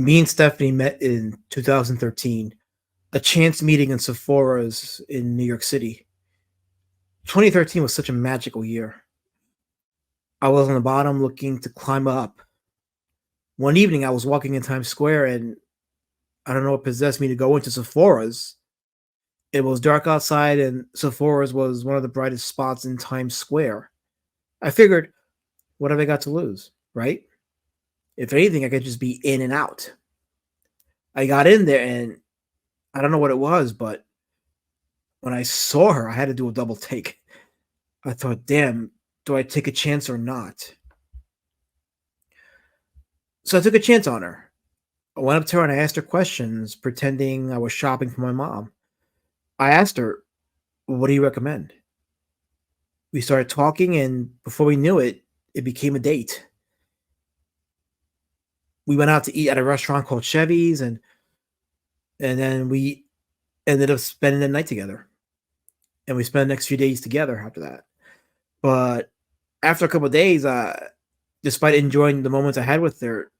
Me and Stephanie met in 2013, a chance meeting in Sephora's in New York City. 2013 was such a magical year. I was on the bottom looking to climb up. One evening, I was walking in Times Square and I don't know what possessed me to go into Sephora's. It was dark outside, and Sephora's was one of the brightest spots in Times Square. I figured, what have I got to lose, right? If anything, I could just be in and out. I got in there, and I don't know what it was, but when I saw her, I had to do a double take. I thought, damn, do I take a chance or not? So I took a chance on her. I went up to her and I asked her questions, pretending I was shopping for my mom. I asked her, what do you recommend? We started talking, and before we knew it, it became a date. We went out to eat at a restaurant called Chevy's, and then we ended up spending the night together. And we spent the next few days together after that. But after a couple of days, despite enjoying the moments I had with her,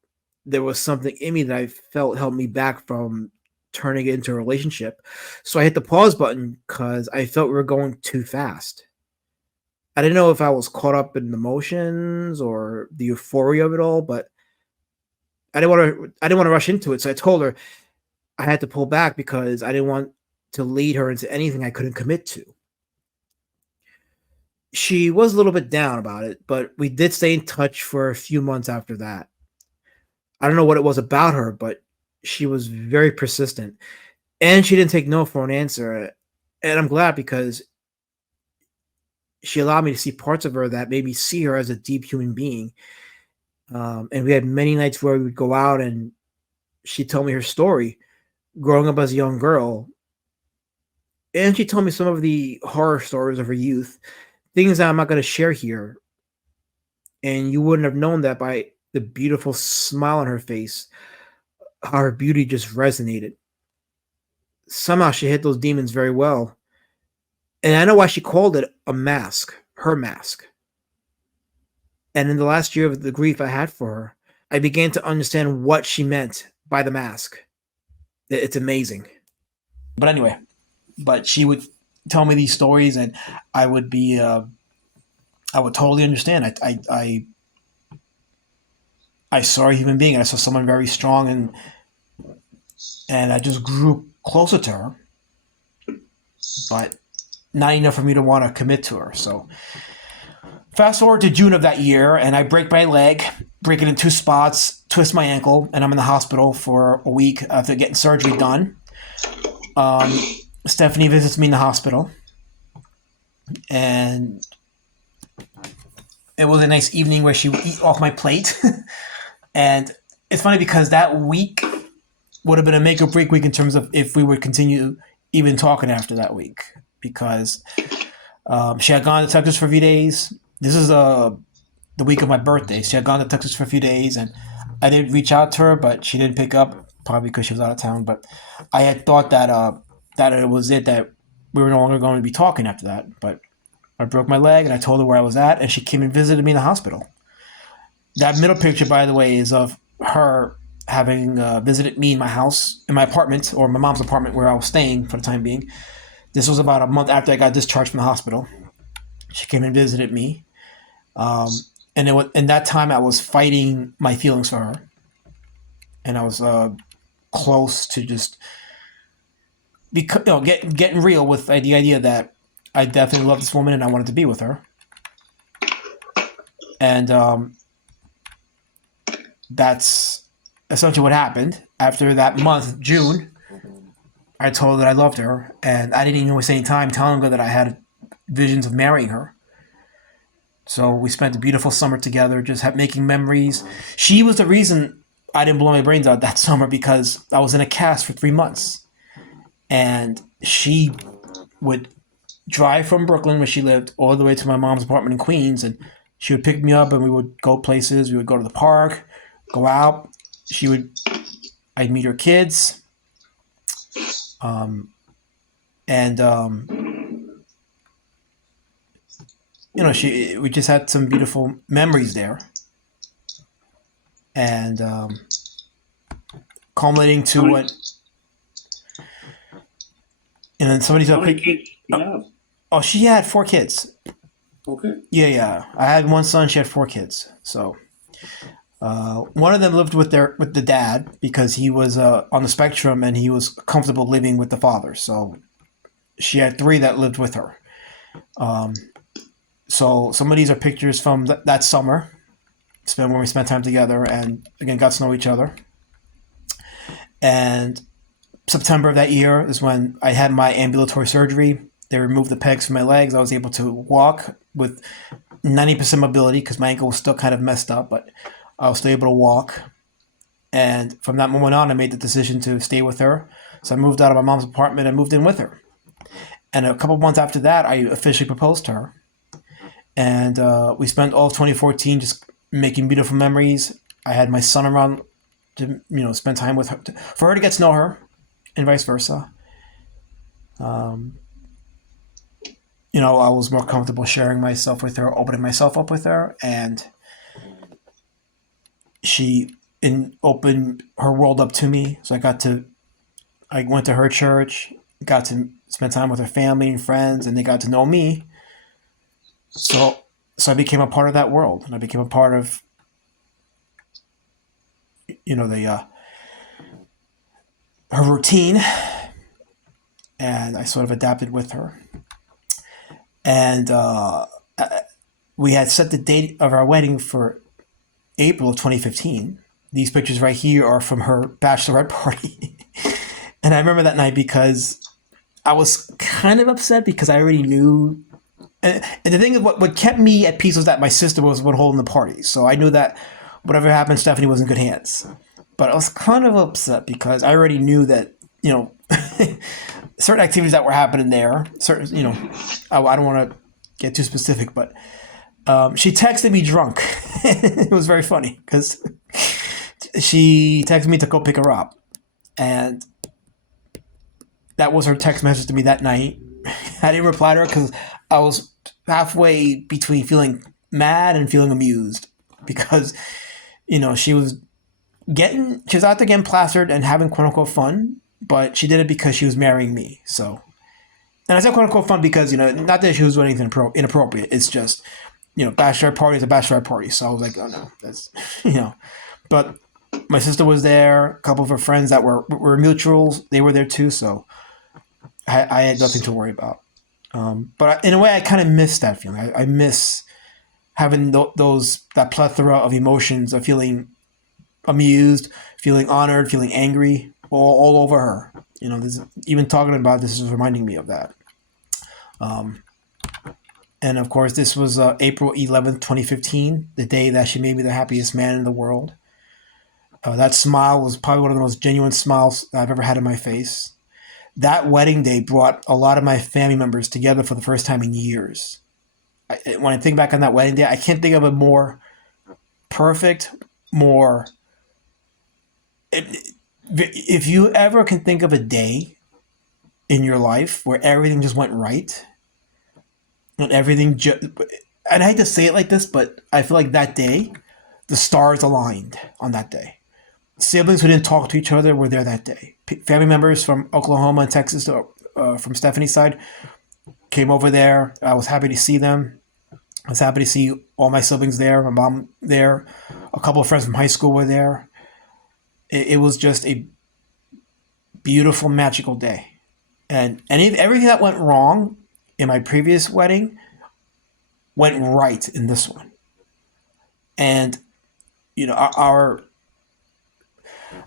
there was something in me that I felt held me back from turning it into a relationship. So I hit the pause button because I felt we were going too fast. I didn't know if I was caught up in the emotions or the euphoria of it all, but I didn't want to rush into it. So I told her I had to pull back because I didn't want to lead her into anything I couldn't commit to. She was a little bit down about it, but we did stay in touch for a few months after that. I don't know what it was about her, but she was very persistent and she didn't take no for an answer. And I'm glad because she allowed me to see parts of her that made me see her as a deep human being. And we had many nights where we would go out and she'd tell me her story growing up as a young girl. And she told me some of the horror stories of her youth, things that I'm not going to share here. And you wouldn't have known that by the beautiful smile on her face, how her beauty just resonated. Somehow she hit those demons very well. And I know why she called it a mask, her mask. And in the last year of the grief I had for her, I began to understand what she meant by the mask. It's amazing. But anyway, but she would tell me these stories, and I would be, I would totally understand. I saw a human being, and I saw someone very strong, and I just grew closer to her, but not enough for me to want to commit to her. So fast forward to June of that year, and I break my leg, break it in two spots, twist my ankle, and I'm in the hospital for a week after getting surgery done. Stephanie visits me in the hospital, and it was a nice evening where she would eat off my plate. And it's funny because that week would have been a make or break week in terms of if we would continue even talking after that week, because she had gone to Texas for a few days. This is the week of my birthday. She had gone to Texas for a few days, and I did reach out to her, but she didn't pick up, probably because she was out of town. But I had thought that it was it, that we were no longer going to be talking after that. But I broke my leg, and I told her where I was at, and she came and visited me in the hospital. That middle picture, by the way, is of her having visited me in my house, in my apartment, or my mom's apartment where I was staying for the time being. This was about a month after I got discharged from the hospital. She came and visited me. And in that time, I was fighting my feelings for her. And I was close to just getting real with the idea that I definitely love this woman and I wanted to be with her. And that's essentially what happened. After that month, June, I told her that I loved her, and I didn't even waste any time telling her that I had visions of marrying her. So we spent a beautiful summer together, just making memories. She was the reason I didn't blow my brains out that summer, because I was in a cast for 3 months. And she would drive from Brooklyn, where she lived, all the way to my mom's apartment in Queens, and she would pick me up and we would go places. We would go to the park, go out. I'd meet her kids. And we just had some beautiful memories there. And culminating to How many what, and then somebody's how up. many kids do you have? Oh, she had 4 kids. Okay. Yeah, yeah. I had one son. She had 4 kids. So one of them lived with the dad because he was on the spectrum and he was comfortable living with the father. So she had 3 that lived with her. So some of these are pictures from that summer, spent when we spent time together, and again got to know each other. And September of that year is when I had my ambulatory surgery. They removed the pegs from my legs. I was able to walk with 90% mobility because my ankle was still kind of messed up, but I was still able to walk. And from that moment on, I made the decision to stay with her. So I moved out of my mom's apartment and moved in with her. And a couple of months after that, I officially proposed to her. And we spent all of 2014 just making beautiful memories. I had my son around to spend time with her, for her to get to know her, and vice versa. I was more comfortable sharing myself with her, opening myself up with her, and she opened her world up to me. So I went to her church, got to spend time with her family and friends, and they got to know me. So I became a part of that world, and I became a part of the her routine, and I sort of adapted with her. And we had set the date of our wedding for April of 2015. These pictures right here are from her bachelorette party. And I remember that night because I was kind of upset because I already knew. And the thing is, what kept me at peace was that my sister was one holding the party. So I knew that whatever happened, Stephanie was in good hands. But I was kind of upset because I already knew that, certain activities that were happening there, I don't want to get too specific, but she texted me drunk. It was very funny because she texted me to go pick her up. And that was her text message to me that night. I didn't reply to her because I was halfway between feeling mad and feeling amused because, she was out there getting plastered and having quote unquote fun, but she did it because she was marrying me. So, and I said quote unquote fun because, not that she was doing anything inappropriate. It's just, bachelorette party is a bachelorette party. So I was like, oh no, that's, but my sister was there, a couple of her friends that were mutuals, they were there too. So I had nothing to worry about. But in a way, I kind of miss that feeling. I miss having that plethora of emotions of feeling amused, feeling honored, feeling angry, all over her. Even talking about this is reminding me of that. And of course, this was April 11th, 2015, the day that she made me the happiest man in the world. That smile was probably one of the most genuine smiles I've ever had in my face. That wedding day brought a lot of my family members together for the first time in years. When I think back on that wedding day, I can't think of a more perfect, more. If you ever can think of a day in your life where everything just went right, and and I hate to say it like this, but I feel like that day, the stars aligned on that day. Siblings who didn't talk to each other were there that day. Family members from Oklahoma and Texas, from Stephanie's side, came over there. I was happy to see them. I was happy to see all my siblings there, my mom there. A couple of friends from high school were there. It was just a beautiful, magical day. And everything that went wrong in my previous wedding went right in this one. And,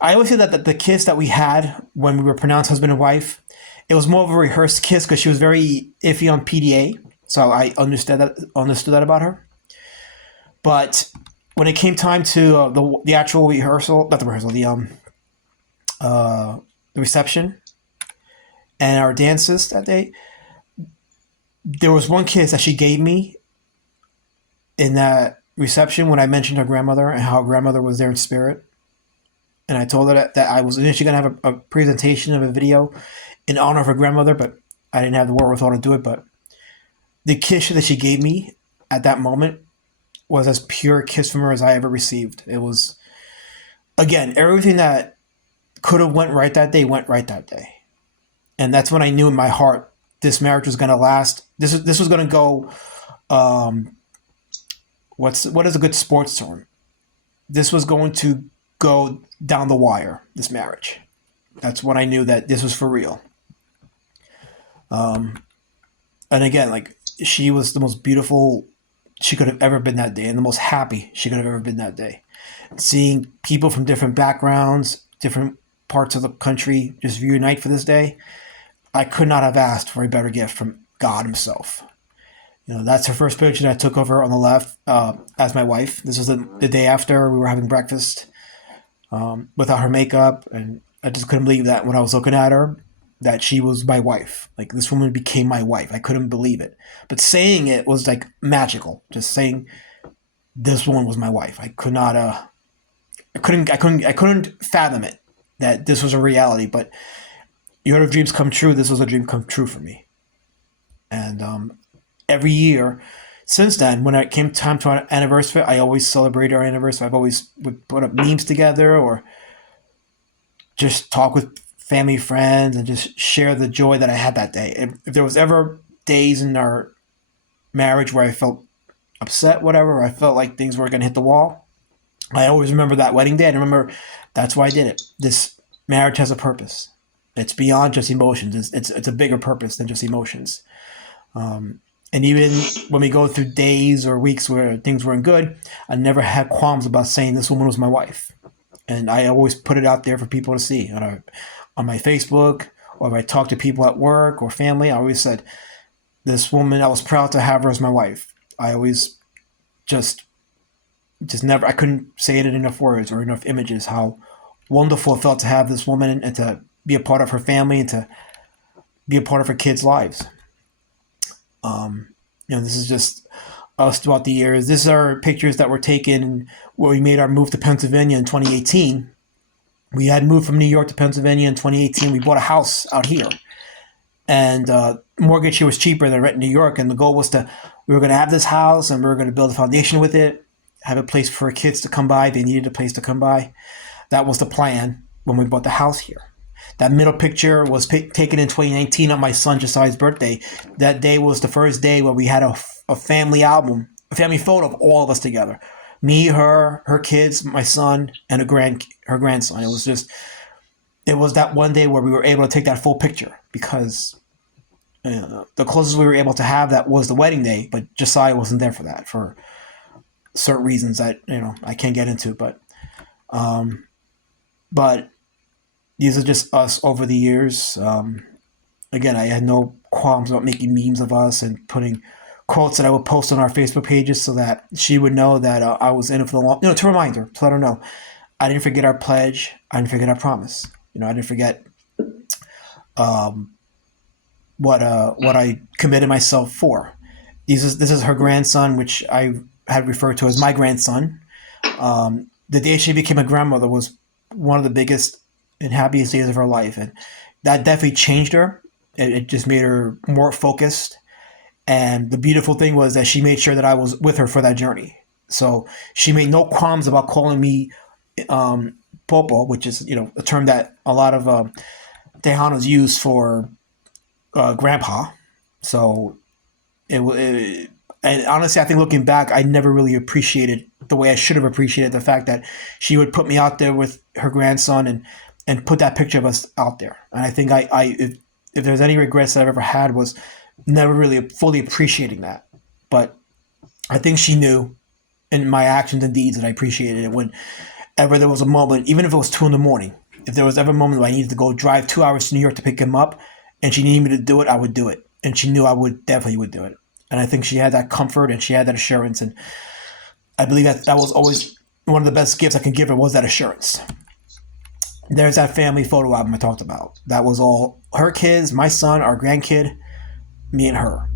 I always say that the kiss that we had when we were pronounced husband and wife, it was more of a rehearsed kiss because she was very iffy on PDA. So I understood that about her. But when it came time to the actual rehearsal, not the rehearsal, the reception and our dances that day, there was one kiss that she gave me in that reception when I mentioned her grandmother and how her grandmother was there in spirit. And I told her that I was initially going to have a presentation of a video in honor of her grandmother, but I didn't have the wherewithal to do it. But the kiss that she gave me at that moment was as pure a kiss from her as I ever received. It was, again, everything that could have went right that day, went right that day. And that's when I knew in my heart this marriage was going to last. This was going to go. Um, what is a good sports term? This was going to go down the wire. This marriage. That's when I knew that this was for real. And again, like she was the most beautiful she could have ever been that day, and the most happy she could have ever been that day. Seeing people from different backgrounds, different parts of the country just reunite for this day, I could not have asked for a better gift from God Himself. That's her first picture that I took of her on the left as my wife. This was the day after we were having breakfast without her makeup, and I just couldn't believe that when I was looking at her, that she was my wife. Like this woman became my wife. I couldn't believe it. But saying it was like magical. Just saying this woman was my wife. I could not. I couldn't fathom it that this was a reality. But you heard of dreams come true. This was a dream come true for me. And every year since then, when it came time to our anniversary, I always celebrate our anniversary. I've always would put up memes together or just talk with family, friends, and just share the joy that I had that day. If there was ever days in our marriage where I felt upset, whatever, or I felt like things were going to hit the wall, I always remember that wedding day. And remember, that's why I did it. This marriage has a purpose. It's beyond just emotions. It's a bigger purpose than just emotions. And even when we go through days or weeks where things weren't good, I never had qualms about saying this woman was my wife. And I always put it out there for people to see on my Facebook, or if I talk to people at work or family. I always said, this woman, I was proud to have her as my wife. I always just never, I couldn't say it in enough words or enough images, how wonderful it felt to have this woman and to be a part of her family and to be a part of her kids' lives. This is just us throughout the years. These are pictures that were taken where we made our move to Pennsylvania in 2018. We had moved from New York to Pennsylvania in 2018. We bought a house out here, and mortgage here was cheaper than rent in New York. And the goal was we were going to have this house and we were going to build a foundation with it, have a place for kids to come by. They needed a place to come by. That was the plan when we bought the house here. That middle picture was taken in 2019 on my son Josiah's birthday. That day was the first day where we had a family album, a family photo of all of us together. Me, her kids, my son, and her grandson. It was that one day where we were able to take that full picture because the closest we were able to have that was the wedding day, but Josiah wasn't there for that for certain reasons that I can't get into. But these are just us over the years. Again, I had no qualms about making memes of us and putting quotes that I would post on our Facebook pages so that she would know that I was in it for the long. To remind her, to let her know, I didn't forget our pledge. I didn't forget our promise. I didn't forget what I committed myself for. This is her grandson, which I had referred to as my grandson. The day she became a grandmother was one of the biggest and happiest days of her life, and that definitely changed her. It just made her more focused. And the beautiful thing was that she made sure that I was with her for that journey. So she made no qualms about calling me Popo, which is a term that a lot of Tejanos use for grandpa. So and honestly, I think looking back, I never really appreciated the way I should have appreciated the fact that she would put me out there with her grandson and put that picture of us out there. And I think if there's any regrets that I've ever had was never really fully appreciating that. But I think she knew in my actions and deeds that I appreciated it whenever there was a moment, even if it was 2 a.m, if there was ever a moment where I needed to go drive 2 hours to New York to pick him up and she needed me to do it, I would do it. And she knew I definitely would do it. And I think she had that comfort and she had that assurance. And I believe that was always one of the best gifts I could give her, was that assurance. There's that family photo album I talked about. That was all her kids, my son, our grandkid, me and her.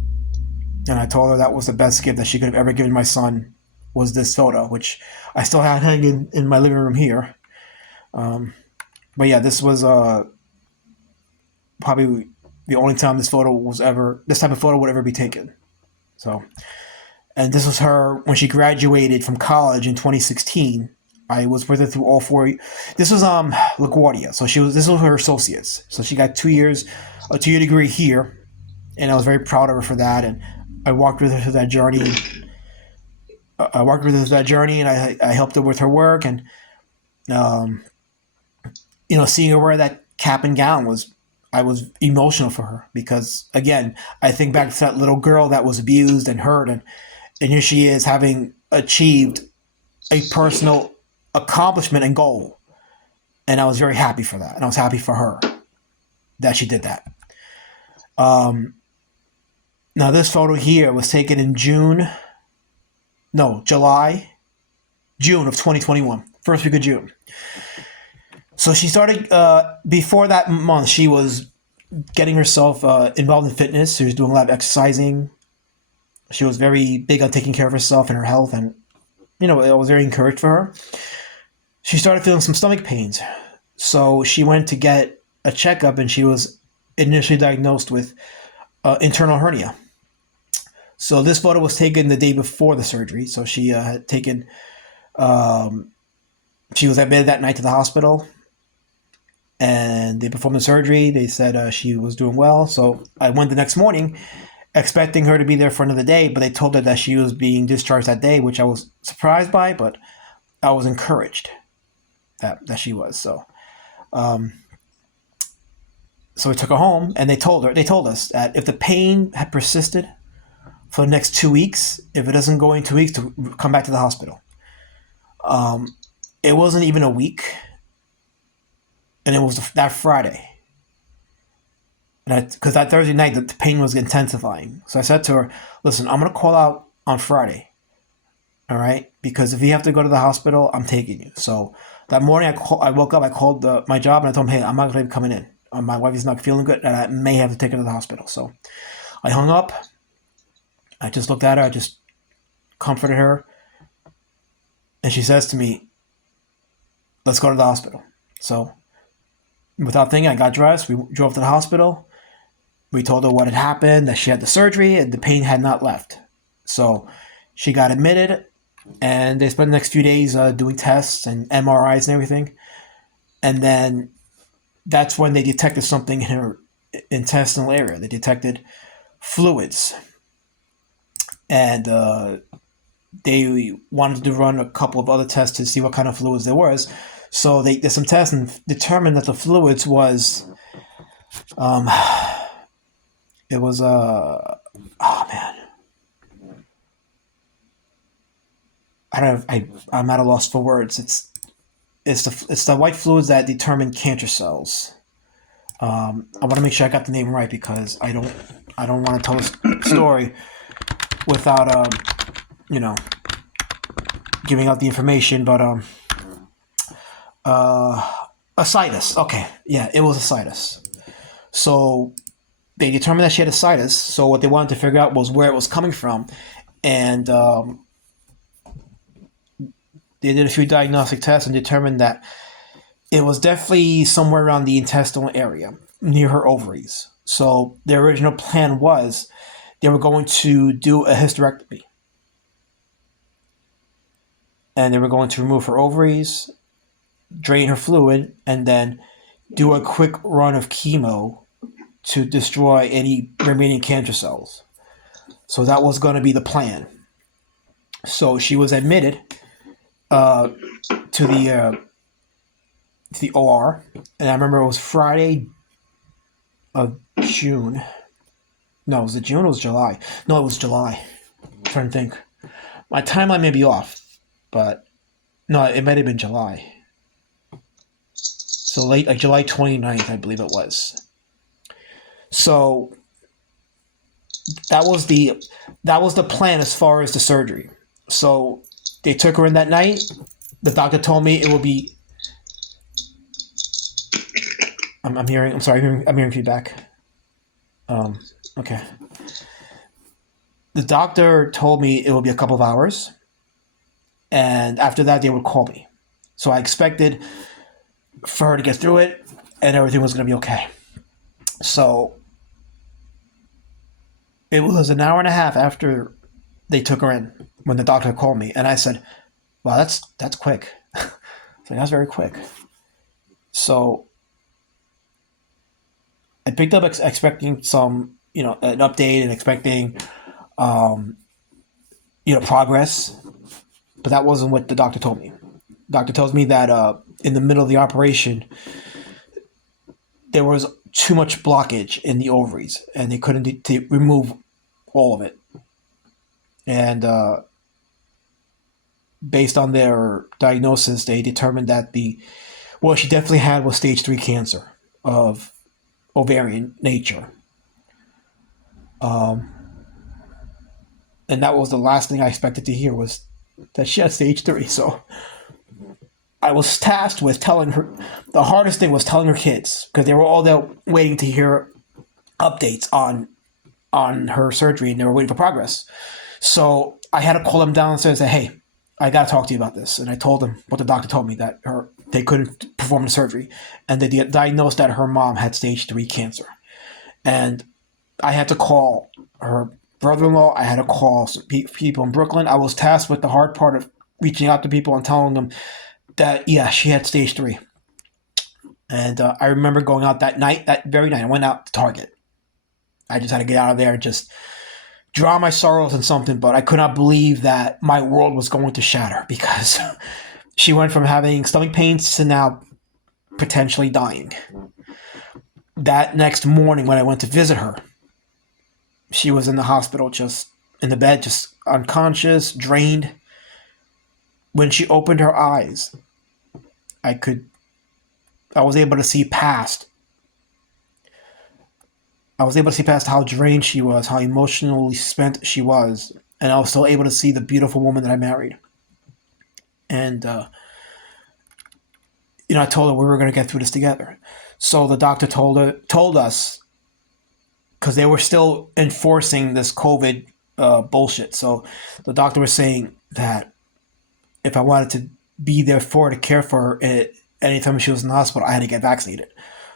And I told her that was the best gift that she could have ever given my son, was this photo, which I still have hanging in my living room here. But yeah, this was probably the only time this type of photo would ever be taken. So, and this was her when she graduated from college in 2016. I was with her through all four. This was LaGuardia, so this was her associates. So she got 2 years, a 2 year degree here, and I was very proud of her for that. And I walked with her through that journey. I walked with her through that journey, and I helped her with her work. And um, seeing her wear that cap and gown I was emotional for her because again, I think back to that little girl that was abused and hurt, and here she is having achieved a personal accomplishment and goal. And I was very happy for that. And I was happy for her that she did that. Now, this photo here was taken in June of 2021, first week of June. So she started, before that month, she was getting herself involved in fitness. She was doing a lot of exercising. She was very big on taking care of herself and her health, and I was very encouraged for her. She started feeling some stomach pains. So she went to get a checkup, and she was initially diagnosed with internal hernia. So this photo was taken the day before the surgery. So she had taken, she was admitted that night to the hospital, and they performed the surgery. They said she was doing well. So I went the next morning expecting her to be there for another day, but they told her that she was being discharged that day, which I was surprised by, but I was encouraged that she was. So we took her home, and they told us that if the pain had persisted for the next 2 weeks, if it doesn't go in 2 weeks, to come back to the hospital. It wasn't even a week, and it was that Friday. Because that Thursday night, the pain was intensifying. So I said to her, listen, I'm going to call out on Friday, all right? Because if you have to go to the hospital, I'm taking you. So that morning, I woke up, I called my job, and I told them, hey, I'm not going to be coming in. My wife is not feeling good, and I may have to take her to the hospital. So I hung up. I just looked at her. I just comforted her. And she says to me, let's go to the hospital. So without thinking, I got dressed. We drove to the hospital. We told her what had happened, that she had the surgery, and the pain had not left. So she got admitted, and they spent the next few days doing tests and MRIs and everything. And then that's when they detected something in her intestinal area. They detected fluids. And they wanted to run a couple of other tests to see what kind of fluids there was. So they did some tests and determined that the fluids was, it was, oh man. I'm at a loss for words. It's the white fluids that determine cancer cells. I want to make sure I got the name right because I don't want to tell a story without giving out the information. But ascites. Okay, yeah, it was ascites. So they determined that she had ascites. So what they wanted to figure out was where it was coming from, and they did a few diagnostic tests and determined that it was definitely somewhere around the intestinal area near her ovaries. So their original plan was they were going to do a hysterectomy. And they were going to remove her ovaries, drain her fluid, and then do a quick run of chemo to destroy any remaining cancer cells. So that was going to be the plan. So she was admitted to the OR, and I remember it was Friday of June. No, was it June or was it July? No, it was July. I'm trying to think. My timeline may be off, but no, it might have been July. So late, like July 29th, I believe it was. So that was the plan as far as the surgery. So they took her in that night. The doctor told me it will be. I'm hearing feedback. Okay. The doctor told me it will be a couple of hours, and after that they would call me. So I expected for her to get through it, and everything was going to be okay. So it was an hour and a half after they took her in when the doctor called me, and I said, "Wow, that's quick." So that's very quick. So I picked up expecting some, an update and expecting, um, progress, but that wasn't what the doctor told me. Doctor tells me that in the middle of the operation, there was too much blockage in the ovaries, and they couldn't remove all of it. And based on their diagnosis, they determined that what she definitely had was stage 3 cancer of ovarian nature. And that was the last thing I expected to hear, was that she had stage 3. So I was tasked with telling her. The hardest thing was telling her kids, because they were all there waiting to hear updates on her surgery, and they were waiting for progress. So I had to call them downstairs and say, "Hey, I got to talk to you about this." And I told them what the doctor told me, that they couldn't perform the surgery, and they diagnosed that her mom had stage 3 cancer. And I had to call her brother-in-law. I had to call people in Brooklyn. I was tasked with the hard part of reaching out to people and telling them that, yeah, she had stage 3. And I remember going out that very night. I went out to Target. I just had to get out of there and just drown my sorrows in something, but I could not believe that my world was going to shatter, because she went from having stomach pains to now potentially dying. That next morning when I went to visit her, she was in the hospital, just in the bed, just unconscious, drained. When she opened her eyes, I was able to see past. I was able to see past how drained she was, how emotionally spent she was, and I was still able to see the beautiful woman that I married. And I told her we were going to get through this together. So the doctor told us, because they were still enforcing this COVID bullshit. So the doctor was saying that if I wanted to be there for her, to care for her anytime she was in the hospital, I had to get vaccinated.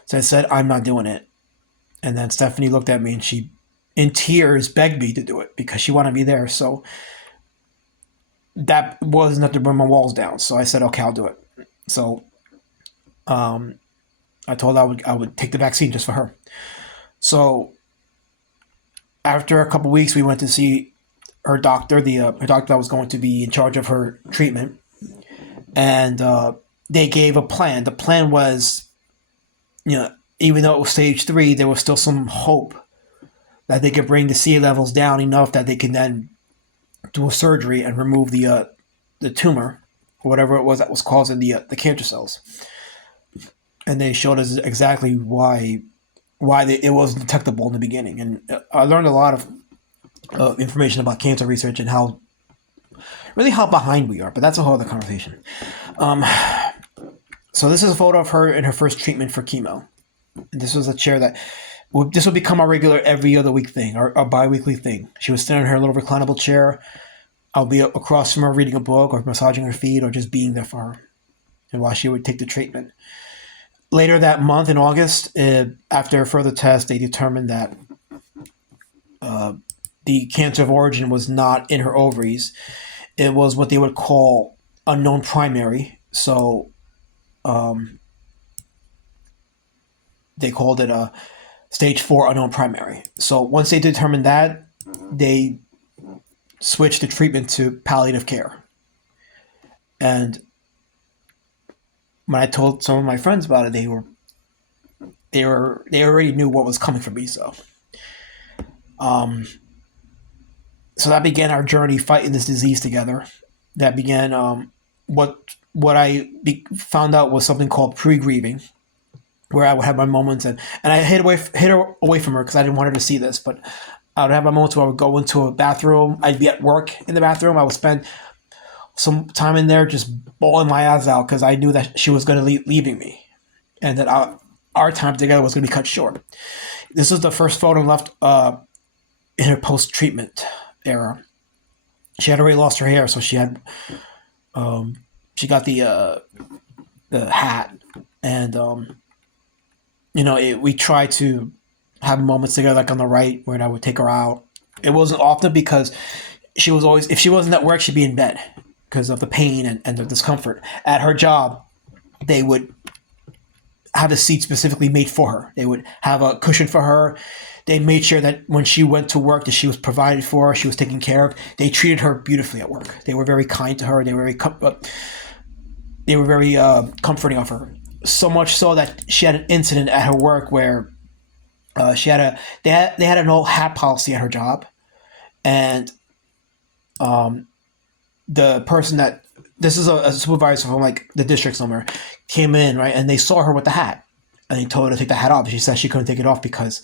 So I said, I'm not doing it. And then Stephanie looked at me and she, in tears, begged me to do it because she wanted me there. So that was enough to bring my walls down. So I said, okay, I'll do it. So I told her I would take the vaccine just for her. So after a couple weeks, we went to see her doctor, her doctor that was going to be in charge of her treatment. And they gave a plan. The plan was, even though it was stage 3, there was still some hope that they could bring the C levels down enough that they can then do a surgery and remove the tumor, or whatever it was that was causing the cancer cells. And they showed us exactly why it wasn't detectable in the beginning. And I learned a lot of information about cancer research and how behind we are. But that's a whole other conversation. So this is a photo of her in her first treatment for chemo. This was a chair that this would become our regular every other week thing, our bi-weekly thing. She was sitting in her little reclinable chair. I'll be across from her reading a book or massaging her feet or just being there for her, and while she would take the treatment. Later that month, in August, after further tests, they determined that the cancer of origin was not in her ovaries. It was what they would call unknown primary. So they called it a stage 4 unknown primary. So once they determined that, they switched the treatment to palliative care. And when I told some of my friends about it, they already knew what was coming for me. So that began our journey fighting this disease together. That began what I found out was something called pre-grieving, where I would have my moments and I hid her away from her because I didn't want her to see this, but I would have my moments where I would go into a bathroom. I'd be at work in the bathroom. I would spend some time in there just bawling my eyes out because I knew that she was going to leaving me, and that our time together was going to be cut short. This is the first photo left in her post-treatment era. She had already lost her hair, so she had she got the hat, and we tried to have moments together, like on the right, where I would take her out. It wasn't often because she was always, if she wasn't at work, she'd be in bed because of the pain and the discomfort. At her job, they would have a seat specifically made for her. They would have a cushion for her. They made sure that when she went to work, that she was provided for, she was taken care of. They treated her beautifully at work. They were very kind to her. They were very comforting of her. So much so that she had an incident at her work where they had an old hat policy at her job, and the person that this is a supervisor from like the district somewhere came in, right, and they saw her with the hat, and they told her to take the hat off. She said she couldn't take it off because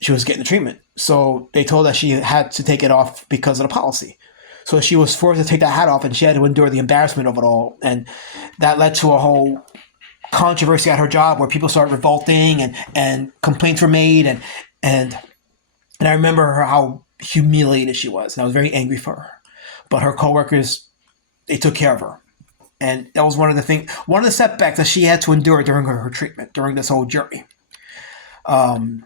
she was getting the treatment. So they told her she had to take it off because of the policy. So she was forced to take that hat off, and she had to endure the embarrassment of it all, and that led to a whole controversy at her job where people started revolting, and complaints were made, and I remember her how humiliated she was, and I was very angry for her. But her coworkers, they took care of her, and that was one of the setbacks that she had to endure during her treatment, during this whole journey. And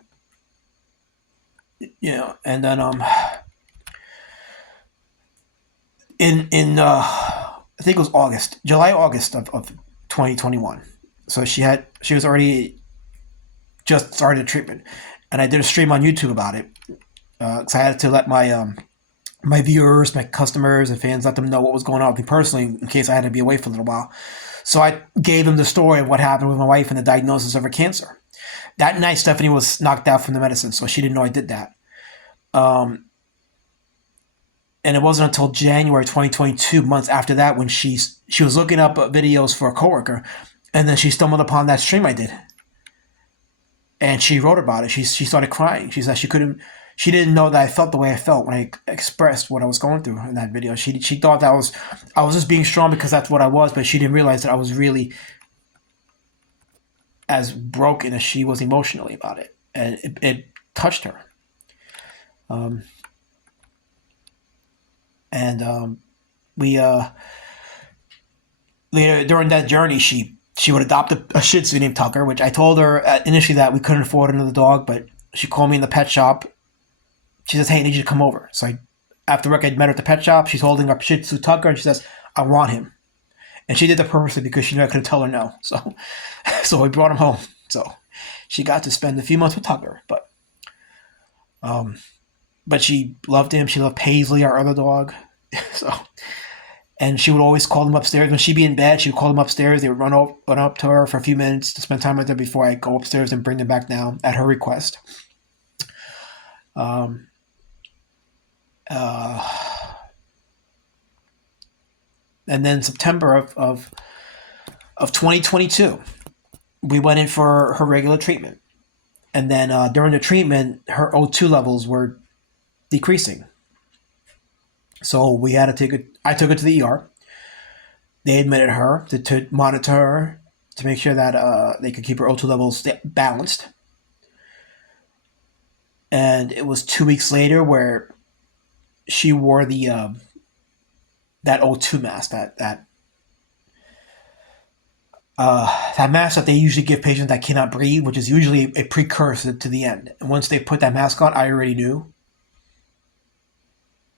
then in I think it was August of 2021. So she was already just started treatment, and I did a stream on YouTube about it because I had to let my viewers, my customers, and fans let them know what was going on with me personally in case I had to be away for a little while. So I gave them the story of what happened with my wife and the diagnosis of her cancer. That night, Stephanie was knocked out from the medicine, so she didn't know I did that. And it wasn't until January 2022, months after that, when she was looking up videos for a coworker, and then she stumbled upon that stream I did, and she wrote about it. She started crying. She said she didn't know that I felt the way I felt when I expressed what I was going through in that video. She thought that I was just being strong because that's what I was, but she didn't realize that I was really as broken as she was emotionally about it, and it touched her. We later during that journey, she would adopt a Shih Tzu named Tucker, which I told her initially that we couldn't afford another dog, but she called me in the pet shop. She says, "Hey, I need you to come over." So after work, I met her at the pet shop. She's holding up Shih Tzu Tucker, and she says, "I want him." And she did that purposely because she knew I couldn't tell her no. So we brought him home. So she got to spend a few months with Tucker, but she loved him. She loved Paisley, our other dog. And she would always call them upstairs. When she'd be in bed, she would call them upstairs. They would run up to her for a few minutes to spend time with her before I go upstairs and bring them back down at her request. And then September of 2022, we went in for her regular treatment. And then during the treatment, her O2 levels were decreasing. So we had to I took her to the ER. They admitted her to monitor her, to make sure that they could keep her O2 levels balanced. And it was 2 weeks later where she wore that O2 mask, that mask that they usually give patients that cannot breathe, which is usually a precursor to the end. And once they put that mask on, I already knew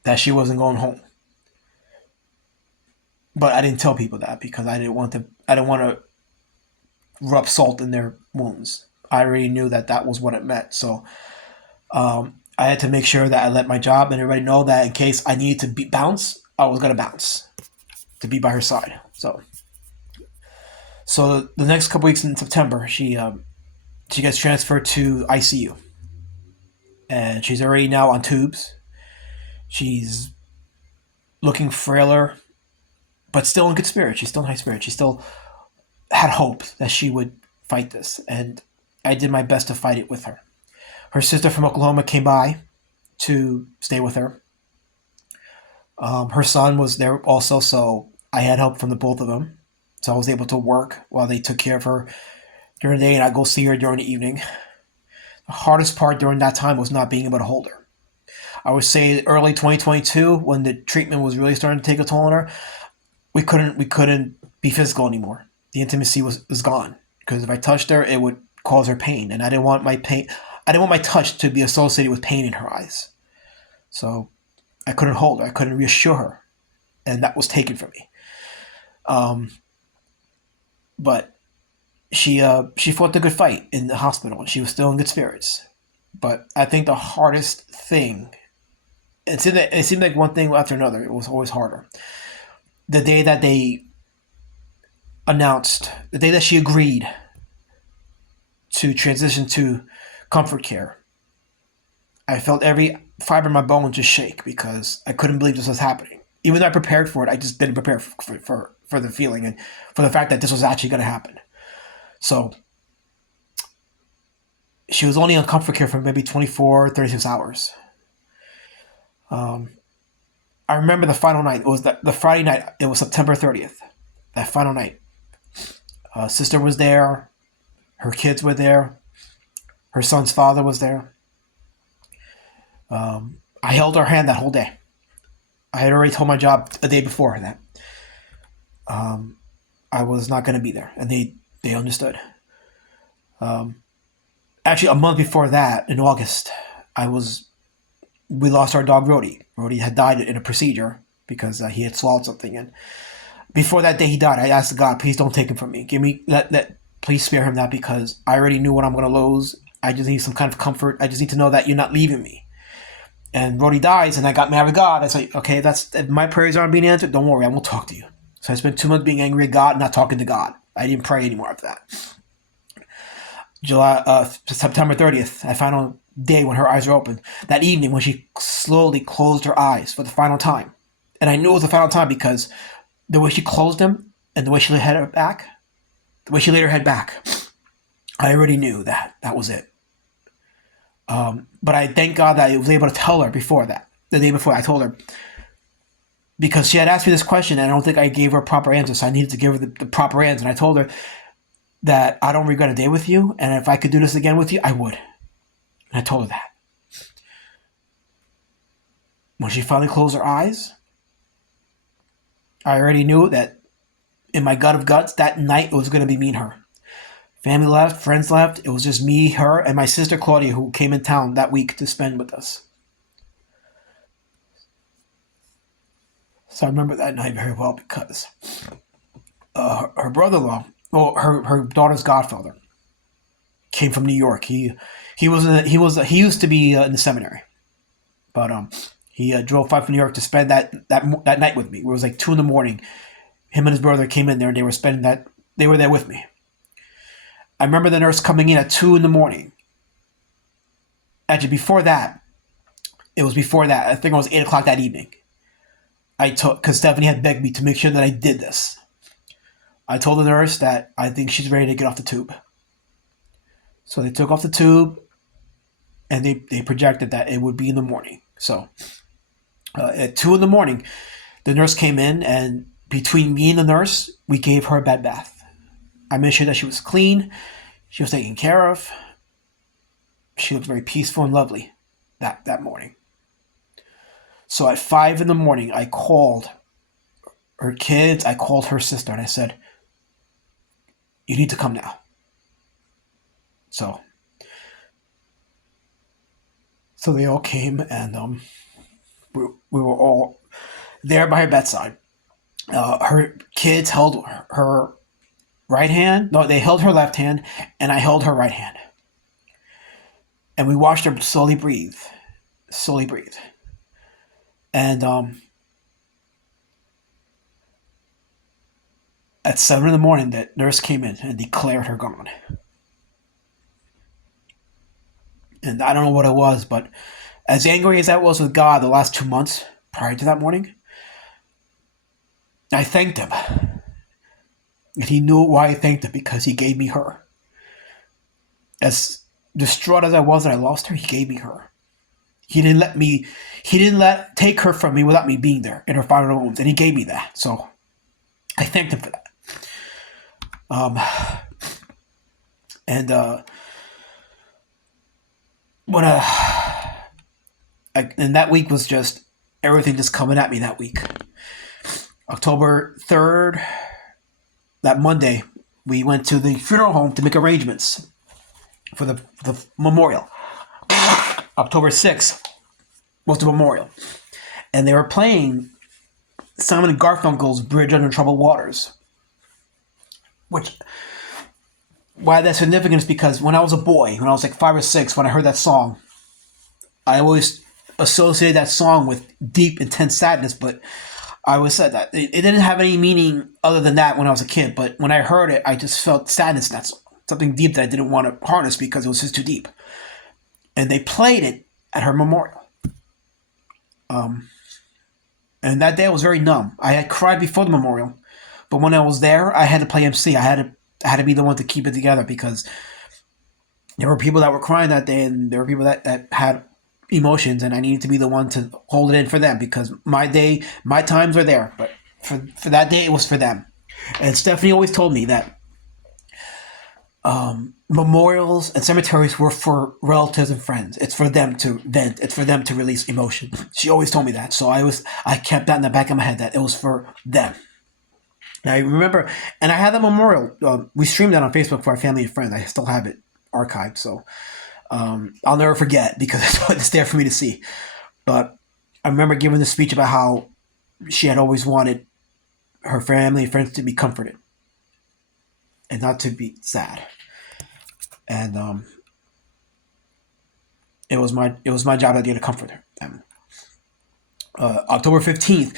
that she wasn't going home. But I didn't tell people that because I didn't want to rub salt in their wounds. I already knew that was what it meant. So I had to make sure that I let my job and everybody know that in case I needed to bounce, I was going to bounce to be by her side. So the next couple weeks in September, she gets transferred to ICU, and she's already now on tubes. She's looking frailer, but still in good spirits. She's still in high spirits. She still had hope that she would fight this, and I did my best to fight it with her. Her sister from Oklahoma came by to stay with her. Her son was there also, so I had help from the both of them. So I was able to work while they took care of her during the day, and I go see her during the evening. The hardest part during that time was not being able to hold her. I would say early 2022, when the treatment was really starting to take a toll on her, we couldn't be physical anymore. The intimacy was gone, because if I touched her, it would cause her pain, and I didn't want my touch to be associated with pain in her eyes. So I couldn't hold her. I couldn't reassure her, and that was taken from me. But she fought the good fight in the hospital, and she was still in good spirits. But I think the hardest thing, it seemed like one thing after another. It was always harder. The day that they announced, the day that she agreed to transition to comfort care, I felt every fiber in my bone just shake because I couldn't believe this was happening. Even though I prepared for it, I just didn't prepare for the feeling and for the fact that this was actually going to happen. So she was only on comfort care for maybe 24, 36 hours. I remember the final night. It was the Friday night. It was September 30th. That final night. Sister was there. Her kids were there. Her son's father was there. I held her hand that whole day. I had already told my job a day before that I was not going to be there, and they understood. Actually, a month before that, in August, we lost our dog Rhodey. Rhodey had died in a procedure because he had swallowed something, and before that day he died, I asked God, please don't take him from me. Please spare him that, because I already knew what I'm going to lose. I just need some kind of comfort. I just need to know that you're not leaving me. And Rhodey dies, and I got mad with God. I was like, okay, if my prayers aren't being answered, don't worry, I won't talk to you. So I spent 2 months being angry at God and not talking to God. I didn't pray anymore after that. September 30th, that final day when her eyes were open. That evening when she slowly closed her eyes for the final time. And I knew it was the final time because the way she closed them and the way she laid her head back, I already knew that was it. But I thank God that I was able to tell her before that. The day before, I told her, because she had asked me this question and I don't think I gave her a proper answer, so I needed to give her the proper answer. And I told her that I don't regret a day with you, and if I could do this again with you, I would. And I told her that. When she finally closed her eyes, I already knew that in my gut of guts, that night it was going to be me and her. Family left, friends left. It was just me, her, and my sister Claudia, who came in town that week to spend with us. So I remember that night very well because her brother-in-law, her daughter's godfather, came from New York. He used to be in the seminary, but he drove 5 from New York to spend that night with me. It was like 2 a.m. Him and his brother came in there, and they were there with me. I remember the nurse coming in at 2 a.m. Actually, before that, I think it was 8 o'clock that evening. Because Stephanie had begged me to make sure that I did this. I told the nurse that I think she's ready to get off the tube. So they took off the tube, and they projected that it would be in the morning. So at 2 a.m, the nurse came in, and between me and the nurse, we gave her a bed bath. I made sure that she was clean, she was taken care of. She looked very peaceful and lovely that morning. So at 5 a.m, I called her kids, I called her sister, and I said, you need to come now. So they all came, and we were all there by her bedside. Her kids held her right hand. No, they held her left hand, and I held her right hand. And we watched her slowly breathe. And at 7 a.m, the nurse came in and declared her gone. And I don't know what it was, but as angry as I was with God the last 2 months prior to that morning, I thanked him. And he knew why I thanked him, because he gave me her. As distraught as I was that I lost her, he gave me her. He didn't take her from me without me being there in her final moments, and he gave me that. So I thanked him for that. And that week was just everything just coming at me that week. October 3rd, that Monday, we went to the funeral home to make arrangements for the memorial. October 6th was the memorial. And they were playing Simon and Garfunkel's Bridge Under Troubled Waters, which why that's significant is because when I was a boy, when I was like 5 or 6, when I heard that song, I always associated that song with deep, intense sadness. But I always said that it didn't have any meaning other than that when I was a kid. But when I heard it, I just felt sadness in that song. Something deep that I didn't want to harness because it was just too deep. And they played it at her memorial. And that day I was very numb. I had cried before the memorial, but when I was there, I had to play MC. I had to be the one to keep it together because there were people that were crying that day, and there were people that had emotions, and I needed to be the one to hold it in for them because my day, my times were there, but for that day, it was for them. And Stephanie always told me that memorials and cemeteries were for relatives and friends. It's for them to vent. It's for them to release emotion. She always told me that. So I kept that in the back of my head that it was for them. And I remember, and I had the memorial. We streamed that on Facebook for our family and friends. I still have it archived. So I'll never forget because it's there for me to see. But I remember giving the speech about how she had always wanted her family and friends to be comforted and not to be sad. And it was my job that day to comfort her. And, October 15th,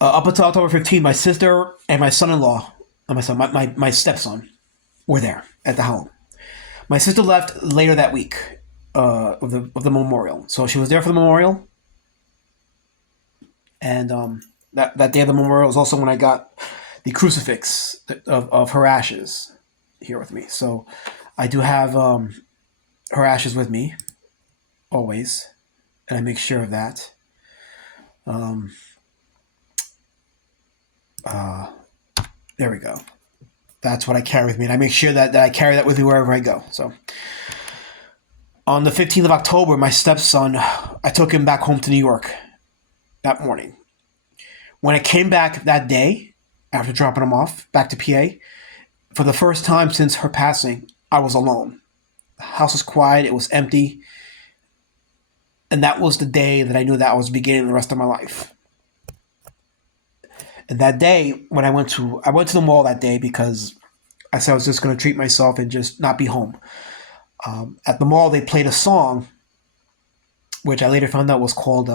up until October 15th, my sister and my son-in-law, and my stepson, were there at the home. My sister left later that week of the memorial, so she was there for the memorial. And that day of the memorial was also when I got the crucifix of her ashes here with me. So I do have her ashes with me always, and I make sure of that. There we go. That's what I carry with me, and I make sure that I carry that with me wherever I go. So on the 15th of October, my stepson, I took him back home to New York that morning. When I came back that day, after dropping him off back to PA, for the first time since her passing, I was alone. The house was quiet. It was empty. And that was the day that I knew that I was beginning the rest of my life. And that day, when I went to the mall that day because I said I was just going to treat myself and just not be home. At the mall, they played a song, which I later found out was called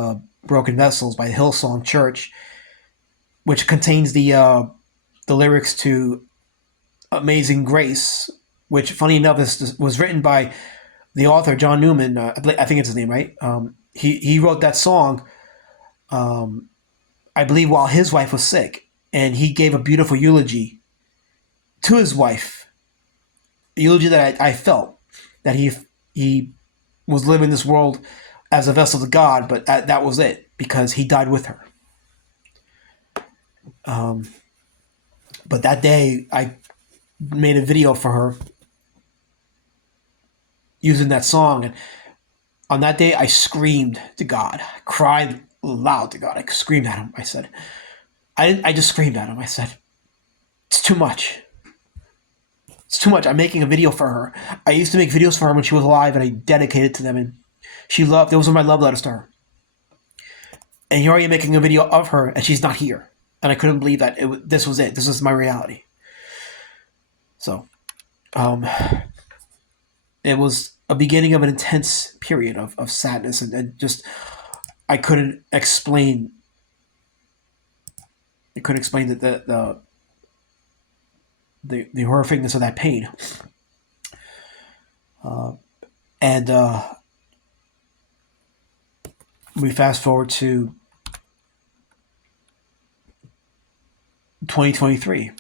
"Broken Vessels" by Hillsong Church, which contains the lyrics to "Amazing Grace," which, funny enough, was written by the author John Newman. I think it's his name, right? He wrote that song, I believe, while his wife was sick, and he gave a beautiful eulogy to his wife. A eulogy that I felt that he was living this world as a vessel to God, but that was it because he died with her. But that day, I made a video for her using that song, and on that day, I screamed to God, I cried loud to God. I screamed at him. I said, I just screamed at him. I said, it's too much. It's too much. I'm making a video for her. I used to make videos for her when she was alive, and I dedicated to them, and she loved. Those were my love letters to her. And here I am making a video of her, and she's not here. And I couldn't believe that this was it. This was my reality. So, it was a beginning of an intense period of sadness, and just I couldn't explain. I couldn't explain the horrificness of that pain. And we fast forward to 2023.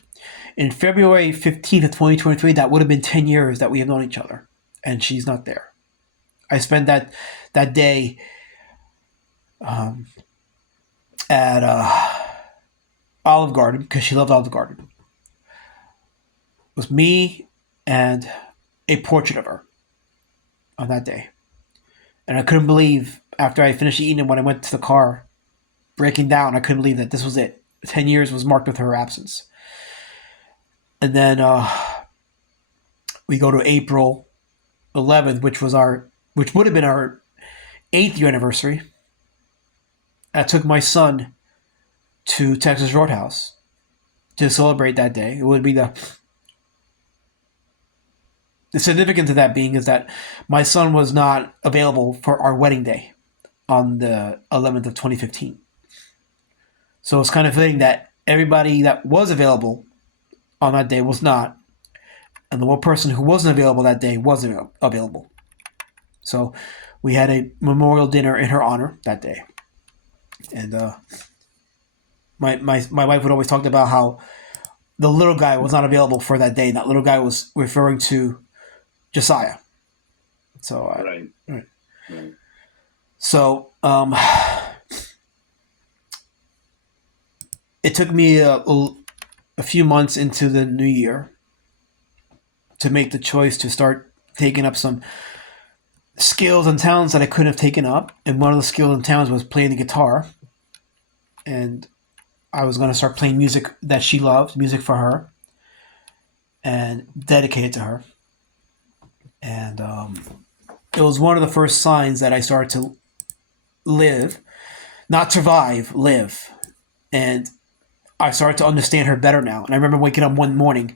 In February 15th of 2023, that would have been 10 years that we have known each other, and she's not there. I spent that day at Olive Garden because she loved Olive Garden. It was me and a portrait of her on that day. And I couldn't believe, after I finished eating and when I went to the car, breaking down, I couldn't believe that this was it. 10 years was marked with her absence. And then we go to April 11th, which would have been our 8th year anniversary. I took my son to Texas Roadhouse to celebrate that day. It would be the the significance of that being is that my son was not available for our wedding day on the 11th of 2015. So it's kind of fitting that everybody that was available on that day was not, and the one person who wasn't available that day wasn't available. So we had a memorial dinner in her honor that day. And my wife would always talk about how the little guy was not available for that day. And that little guy was referring to Josiah. So Right. Right. So it took me a few months into the new year to make the choice to start taking up some skills and talents that I couldn't have taken up. And one of the skills and talents was playing the guitar. And I was going to start playing music that she loved, music for her, and dedicate it to her. And it was one of the first signs that I started to live, not survive, live. And I started to understand her better now. And I remember waking up one morning,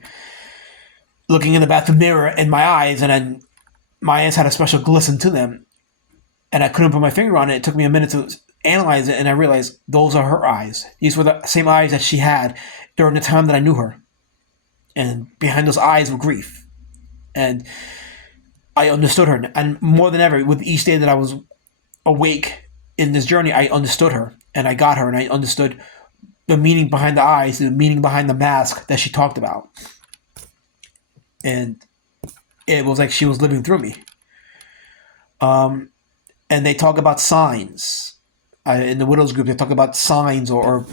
looking in the bathroom mirror in my eyes, and then my eyes had a special glisten to them. And I couldn't put my finger on it. It took me a minute to analyze it, and I realized those are her eyes. These were the same eyes that she had during the time that I knew her. And behind those eyes were grief. And I understood her. And more than ever, with each day that I was awake in this journey, I understood her. And I got her, and I understood the meaning behind the eyes, the meaning behind the mask that she talked about. And it was like she was living through me. And they talk about signs. In the widows group, they talk about signs or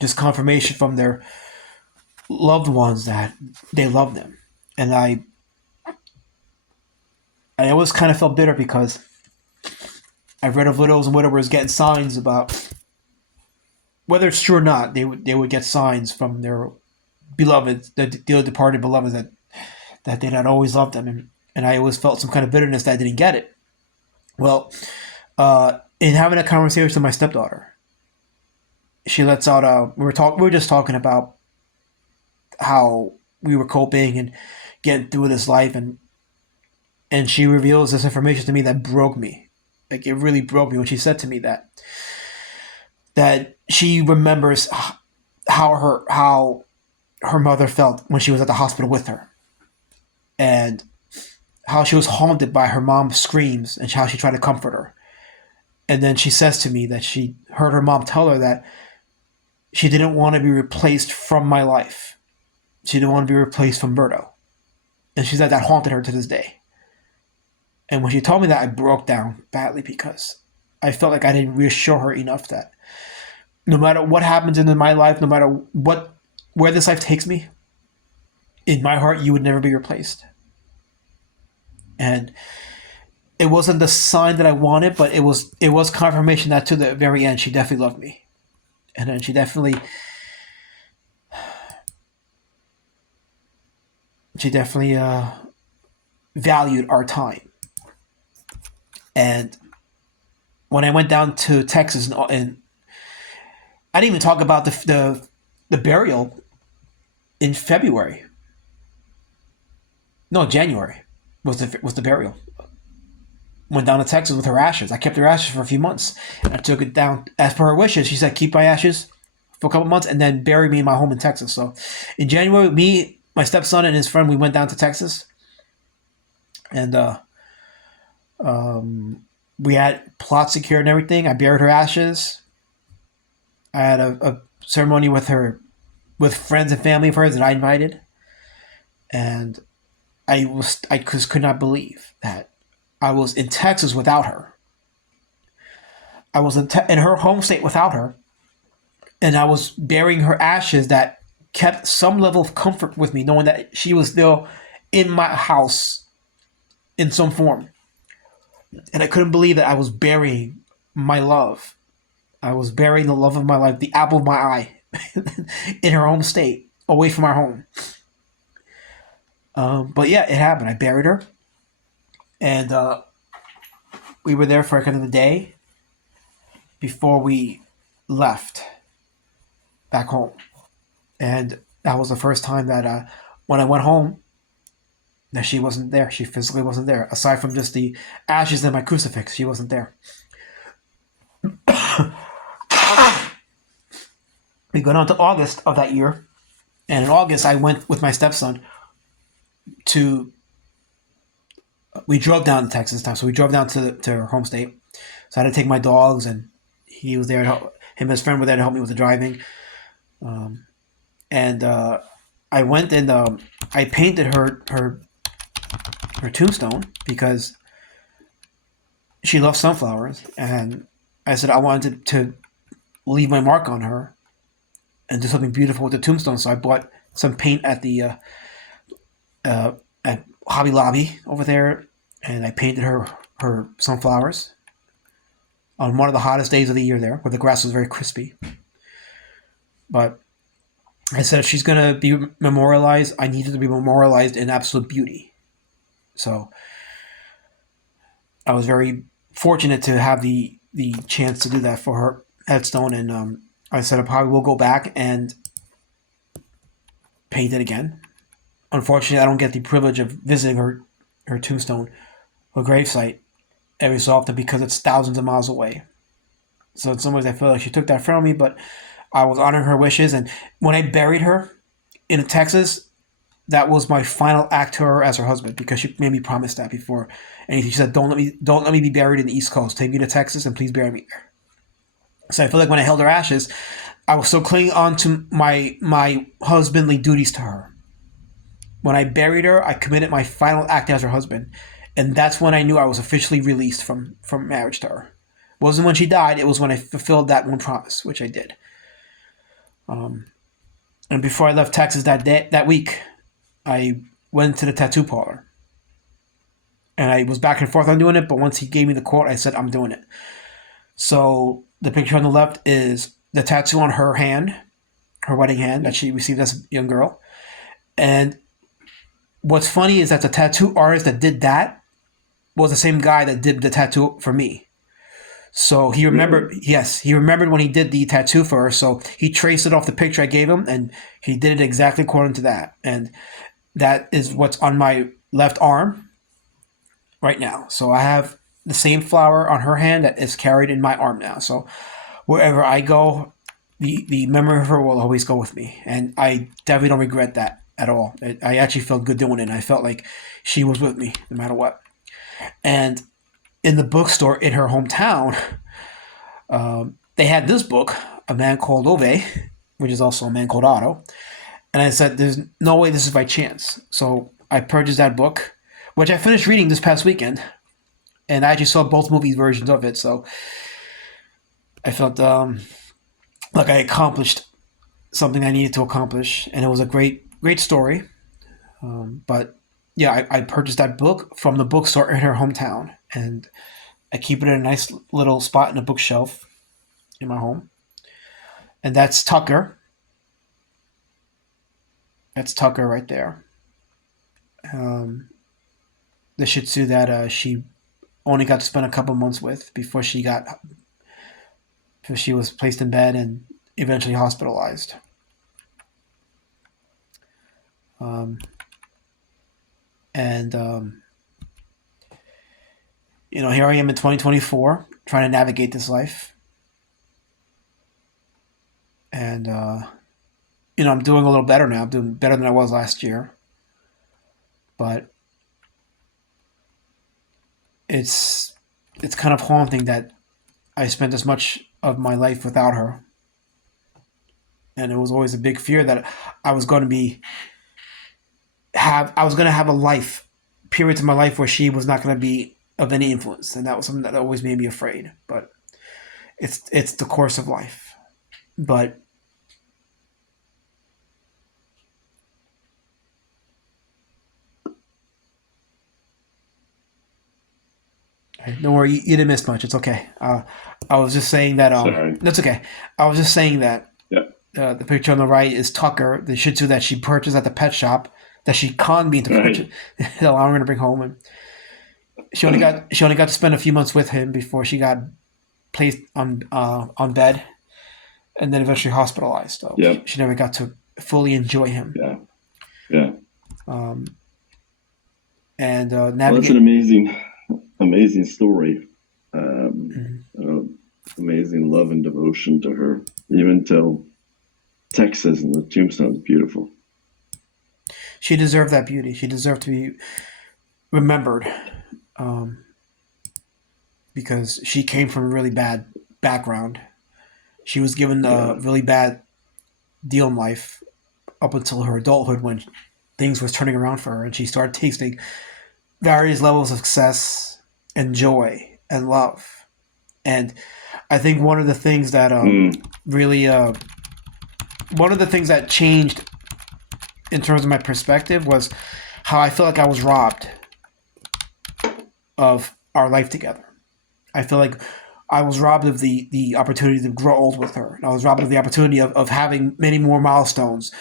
just confirmation from their loved ones that they love them. And I always kind of felt bitter because I've read of widows and widowers getting signs about, whether it's true or not, they would get signs from their beloveds, the departed beloveds that they not always loved them, and I always felt some kind of bitterness that I didn't get it. Well, in having a conversation with my stepdaughter, she lets out we were just talking about how we were coping and getting through this life, and she reveals this information to me that broke me. Like, it really broke me when she said to me that she remembers how her mother felt when she was at the hospital with her, and how she was haunted by her mom's screams and how she tried to comfort her. And then she says to me that she heard her mom tell her that she didn't want to be replaced from my life. She didn't want to be replaced from Berto. And she said that haunted her to this day. And when she told me that, I broke down badly because I felt like I didn't reassure her enough that no matter what happens in my life, no matter where this life takes me, in my heart, you would never be replaced. And it wasn't the sign that I wanted, but it was confirmation that to the very end, she definitely loved me. And then she definitely valued our time. And when I went down to Texas, and I didn't even talk about the burial in February. No, January was the burial. Went down to Texas with her ashes. I kept her ashes for a few months. I took it down as per her wishes. She said, keep my ashes for a couple months and then bury me in my home in Texas. So in January, me, my stepson, and his friend, we went down to Texas. And we had plots secured and everything. I buried her ashes. I had a ceremony with her, with friends and family of hers that I invited. And I just could not believe that I was in Texas without her. I was in her home state without her. And I was burying her ashes that kept some level of comfort with me, knowing that she was still in my house in some form. And I couldn't believe that I was burying my love. I was burying the love of my life, the apple of my eye, in her home state, away from our home. But yeah, it happened. I buried her. And we were there for kind of the day before we left back home. And that was the first time that when I went home, that she wasn't there. She physically wasn't there. Aside from just the ashes in my crucifix, she wasn't there. We go down to August of that year, and in August I went with my stepson to. We drove down to Texas this time, so we drove down to her home state. So I had to take my dogs, and he was there. Him and his friend were there to help me with the driving. And I went and I painted her tombstone because she loves sunflowers, and I said I wanted to leave my mark on her and do something beautiful with the tombstone. So I bought some paint at the at Hobby Lobby over there, and I painted her sunflowers on one of the hottest days of the year there, where the grass was very crispy. But I said if she's gonna be memorialized, I need her to be memorialized in absolute beauty. So I was very fortunate to have the chance to do that for her headstone, and I said I probably will go back and paint it again. Unfortunately, I don't get the privilege of visiting her tombstone, her gravesite, every so often because it's thousands of miles away. So in some ways, I feel like she took that from me, but I was honoring her wishes. And when I buried her in Texas, that was my final act to her as her husband because she made me promise that before anything. She said, don't let me be buried in the East Coast. Take me to Texas and please bury me there." So I feel like when I held her ashes, I was still clinging on to my husbandly duties to her. When I buried her, I committed my final act as her husband, and that's when I knew I was officially released from marriage to her. It wasn't when she died; it was when I fulfilled that one promise, which I did. And before I left Texas that week, I went to the tattoo parlor, and I was back and forth on doing it. But once he gave me the quote, I said I'm doing it. So the picture on the left is the tattoo on her hand, her wedding hand that she received as a young girl. And what's funny is that the tattoo artist that did that was the same guy that did the tattoo for me. So he remembered, Really? yes, he remembered when he did the tattoo for her. So he traced it off the picture I gave him, and he did it exactly according to that. And that is what's on my left arm right now. So I have the same flower on her hand that is carried in my arm now. So wherever I go, the memory of her will always go with me. And I definitely don't regret that at all. I actually felt good doing it. And I felt like she was with me no matter what. And in the bookstore in her hometown, they had this book, A Man Called Ove, which is also A Man Called Otto. And I said, there's no way this is by chance. So I purchased that book, which I finished reading this past weekend. And I actually saw both movie versions of it. So I felt like I accomplished something I needed to accomplish. And it was a great story. But yeah, I purchased that book from the bookstore in her hometown. And I keep it in a nice little spot in a bookshelf in my home. And that's Tucker. That's Tucker right there. Um, the Shih Tzu that she only got to spend a couple months with before she was placed in bed and eventually hospitalized. Um, and here I am in 2024 trying to navigate this life, and I'm doing a little better now. I'm doing better than I was last year, but it's kind of haunting that I spent as much of my life without her, and it was always a big fear that I was going to have a life, periods of my life where she was not going to be of any influence, and that was something that always made me afraid. But it's the course of life. But don't worry, you didn't miss much. It's okay. I was just saying that. Sorry. That's okay. I was just saying that Yeah. the picture on the right is Tucker, the Shih Tzu that she purchased at the pet shop that she conned me into purchase, allowing her to bring home. And she only got to spend a few months with him before she got placed on bed and then eventually hospitalized. So Yeah. she never got to fully enjoy him. Yeah. Yeah. Um, and Well, that's an navigate. amazing story. Mhm. Amazing love and devotion to her, even till Texas and the tombstone's beautiful. She deserved that beauty. She deserved to be remembered, um, because she came from a really bad background. She was given a Yeah. really bad deal in life up until her adulthood when things was turning around for her and she started tasting various levels of success and joy and love. And I think one of the things that Mm, really one of the things that changed in terms of my perspective was how I feel like I was robbed of our life together. I feel like I was robbed of the opportunity to grow old with her. I was robbed of the opportunity of having many more milestones.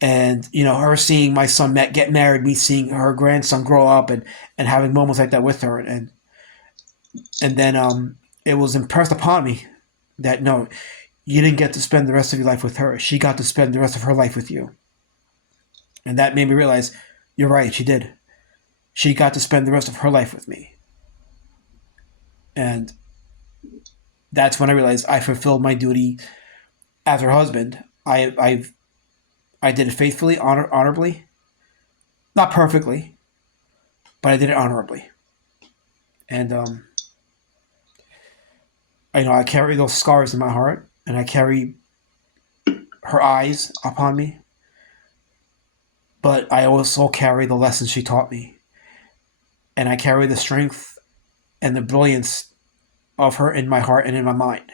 And her seeing my son get married, me seeing her grandson grow up, and having moments like that with her, and then it was impressed upon me that no, you didn't get to spend the rest of your life with her. She got to spend the rest of her life with you, and that made me realize you're right. She did. She got to spend the rest of her life with me, and that's when I realized I fulfilled my duty as her husband. I did it faithfully, honorably, not perfectly, but I did it honorably, and I carry those scars in my heart, and I carry her eyes upon me, but I also carry the lessons she taught me, and I carry the strength and the brilliance of her in my heart and in my mind.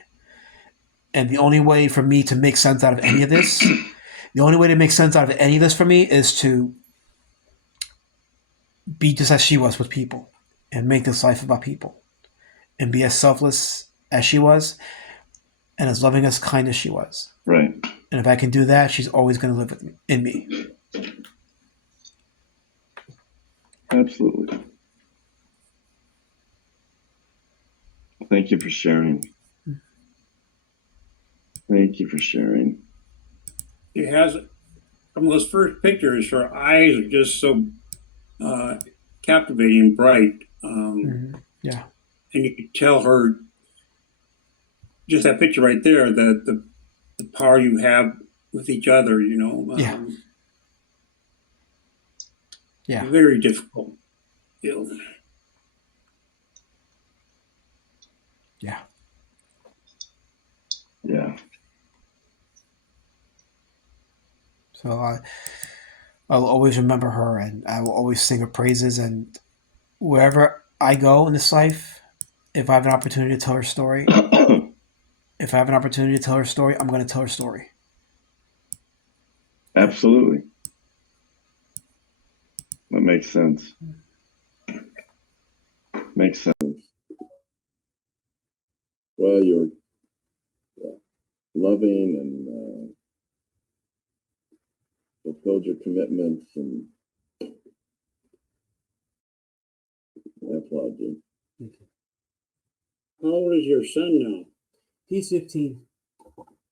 And the only way for me to make sense out of any of this, the only way to make sense out of any of this for me is to be just as she was with people and make this life about people and be as selfless as she was and as loving as kind as she was. right. And if I can do that, she's always going to live with me, in me. Absolutely. Thank you for sharing. Thank you for sharing. She has, from those first pictures, her eyes are just so captivating and bright. Yeah. And you could tell her, just that picture right there, the power you have with each other, Yeah. Yeah. very difficult. You know. Yeah. Yeah. So I'll always remember her, and I will always sing her praises. And wherever I go in this life, if I have an opportunity to tell her story, if I have an opportunity to tell her story, I'm going to tell her story. Absolutely. That makes sense. Makes sense. Well, you're loving and fulfilled your commitments, and I applaud you. How old is your son now? He's 15.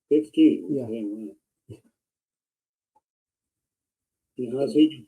15. Yeah. Okay, wow. And how's he